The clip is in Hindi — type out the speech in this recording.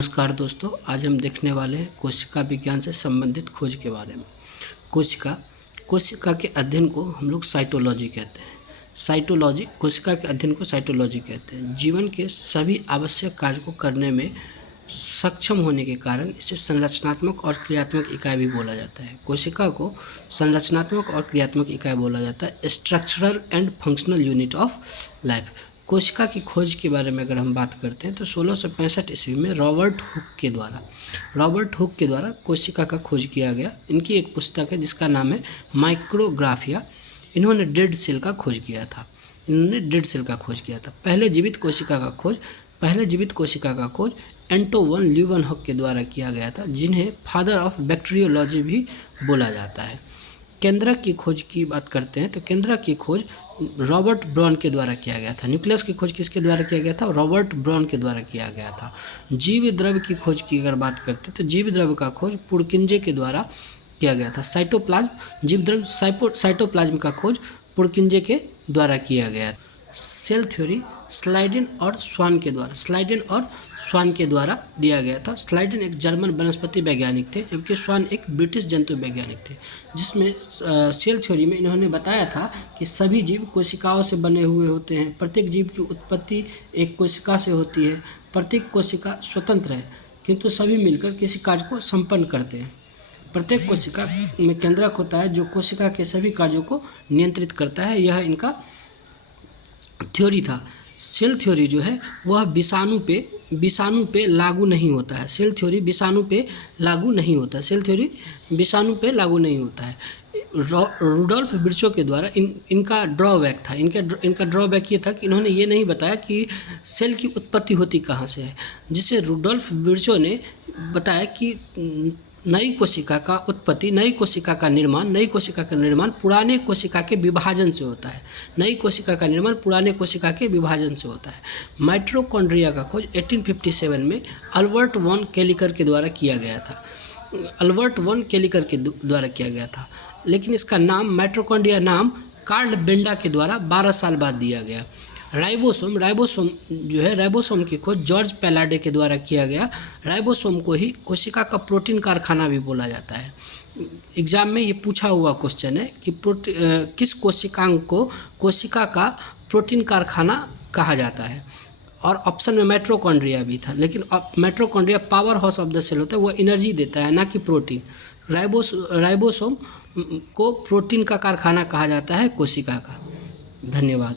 नमस्कार दोस्तों, आज हम देखने वाले हैं कोशिका विज्ञान से संबंधित खोज के बारे में। कोशिका के अध्ययन को हम लोग साइटोलॉजी कहते हैं। कोशिका के अध्ययन को साइटोलॉजी कहते हैं। जीवन के सभी आवश्यक कार्य को करने में सक्षम होने के कारण इसे संरचनात्मक और क्रियात्मक इकाई भी बोला जाता है। कोशिका को संरचनात्मक और क्रियात्मक इकाई बोला जाता है, structural and functional unit of life. कोशिका की खोज के बारे में अगर हम बात करते हैं तो 1665 ईस्वी में रॉबर्ट हुक के द्वारा कोशिका का खोज किया गया। इनकी एक पुस्तक है जिसका नाम है माइक्रोग्राफिया। इन्होंने डेड सेल का खोज किया था। पहले जीवित कोशिका का खोज एंटो वन ल्यूवेनहॉक के द्वारा किया गया था, जिन्हें फादर ऑफ बैक्टीरियोलॉजी भी बोला जाता है। केंद्रक की खोज की बात करते हैं तो केंद्रक की खोज रॉबर्ट ब्राउन के द्वारा किया गया था। न्यूक्लियस की खोज किसके द्वारा किया गया था? रॉबर्ट ब्राउन के द्वारा किया गया था। जीव द्रव्य की खोज की अगर बात करते हैं तो जीव द्रव्य का खोज पुरकिंजे के द्वारा किया गया था। साइटोप्लाज्म का खोज पुरकिंजे के द्वारा किया गया। सेल थ्योरी स्लाइडेन और स्वान के द्वारा दिया गया था। स्लाइडेन एक जर्मन वनस्पति वैज्ञानिक थे, जबकि स्वान एक ब्रिटिश जंतु वैज्ञानिक थे, जिसमें सेल थ्योरी में इन्होंने बताया था कि सभी जीव कोशिकाओं से बने हुए होते हैं। प्रत्येक जीव की उत्पत्ति एक कोशिका से होती है। प्रत्येक कोशिका स्वतंत्र है, किंतु सभी मिलकर किसी कार्य को संपन्न करते हैं। प्रत्येक कोशिका में केंद्रक होता है जो कोशिका के सभी कार्यों को नियंत्रित करता है। यह इनका थ्योरी था। सेल थ्योरी जो है वह विषाणु पे लागू नहीं होता है। सेल थ्योरी विषाणु पे लागू नहीं होता है। रुडोल्फ विर्चो के द्वारा इनका ड्रॉबैक था। इनका ड्रॉबैक ये था कि इन्होंने ये नहीं बताया कि सेल की उत्पत्ति होती कहाँ से है, जिसे रुडोल्फ विर्चो ने बताया कि नई कोशिका का निर्माण पुराने कोशिका के विभाजन से होता है। माइटोकॉन्ड्रिया का खोज 1857 में अल्बर्ट वॉन केलिकर के द्वारा किया गया था। लेकिन इसका नाम माइटोकॉन्ड्रिया नाम कार्ल बेंडा के द्वारा 12 साल बाद दिया गया। राइबोसोम की खोज जॉर्ज पैलाडे के द्वारा किया गया। राइबोसोम को ही कोशिका का प्रोटीन कारखाना भी बोला जाता है। एग्जाम में ये पूछा हुआ क्वेश्चन है कि किस कोशिकांग को कोशिका का प्रोटीन कारखाना कहा जाता है, और ऑप्शन में माइटोकॉन्ड्रिया भी था। लेकिन mitochondria power house of the cell होता है, वो एनर्जी देता है, ना कि प्रोटीन। राइबोसोम को प्रोटीन का कारखाना कहा जाता है कोशिका का। धन्यवाद।